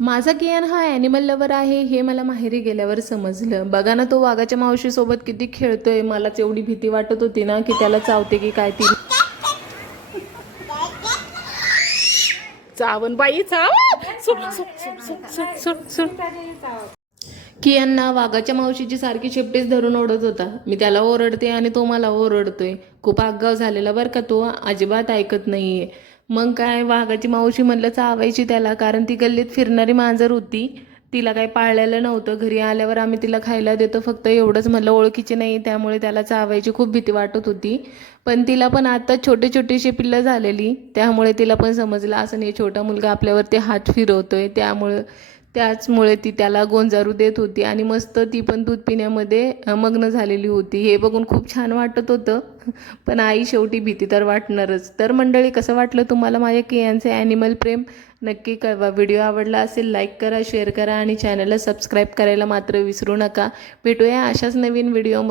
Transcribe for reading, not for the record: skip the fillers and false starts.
माझा कियान हा animal lover आहे हे मला माहेरी गेल्यावर समजलं. बघा ना, तो वाघाच्या मावशीसोबत किती खेळतोय. मलाच एवढी भीती वाटत होती ना की त्याला चावते की काय ती. चावन बाई चाव. कियांना वाघाच्या मावशीची सारखी शेपटीच धरून ओढत होता. मी त्याला ओरडते आणि तो मला ओरडतोय. खूप आगाव झालेला बरं का तो, अजिबात ऐकत नाहीये. मग काय, वाघाची मावशी म्हणलं चावायची त्याला, कारण ती गल्लीत फिरणारी मांजर होती. तिला काही पाळलेलं नव्हतं. घरी आल्यावर आम्ही तिला खायला देतो फक्त एवढंच, म्हणलं ओळखीची नाही त्यामुळे त्याला चावायची खूप भीती वाटत होती. पण तिला पण आता छोटी छोटीशी पिल्लं झालेली, त्यामुळे तिला पण समजलं असं नाही छोटा मुलगा आपल्यावरती हात फिरवतोय, त्याचमुळे ती त्याला गोंजारू देत होती आणि मस्त ती पण दूध पिण्यामध्ये मग्न झालेली होती. हे बघून खूप छान वाटत होतं. पण आई शेवटी भीती तर वाटणारच. तर मंडळी, कसं वाटलं तुम्हाला माझ्या कियांचे ॲनिमल प्रेम नक्की कळवा. व्हिडिओ आवडला असेल लाईक करा, शेअर करा आणि चॅनलला सबस्क्राईब करायला मात्र विसरू नका. भेटूया अशाच नवीन व्हिडिओ.